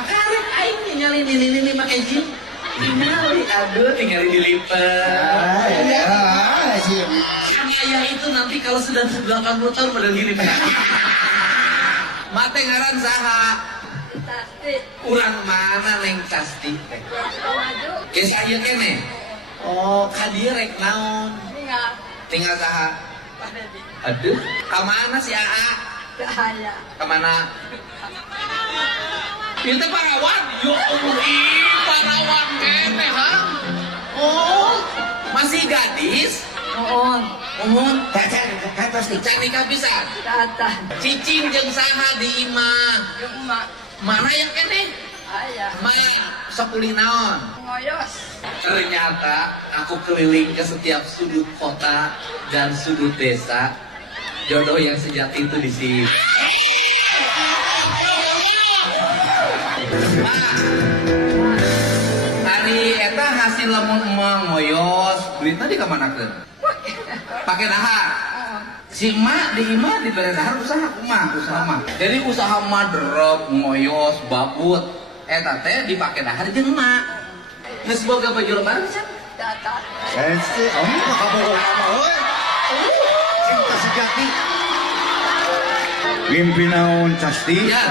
Makarek aing ningali nini make jin. Tingali, aduh, tinggal dilipat. Sih. Ayah itu nanti kalau sudah 80 tahun pada diri. Mate ngaran saha? Pasti. Urang mana Neng Casti? Geus aya kene. Oh, ka dieu rek naon? Tinggal. Tinggal saha? Aduh, ka mana si Aa? Cahaya. Ka mana? Ieu teh parawan. Yo Allah, parawan kene ha. Oh, masih gadis? Mohon. Mohon. Kan pasti. Can nikah pisan. Datang. Cicing jeung saha di imah? Yung mak. Mana yang kene? Ayah. Ma, sepuli naon? Ngoyos. Ternyata aku keliling ke setiap sudut kota dan sudut desa. Jodoh yang sejati itu di sini. Ma, hari eta hasil lamun emang ngoyos, duitna di kamanakeun? Pakai dahar. Si emak di imah diberi dahar usaha mah. Jadi usaha mah drop, ngoyos, babut. Eta teh dipake dahar jeung emak. Geus boga baju lebaran can? Datang. Sensei, mah kabogoh mah euy. Cinta sejati. Mimpi naon Casti? Ya.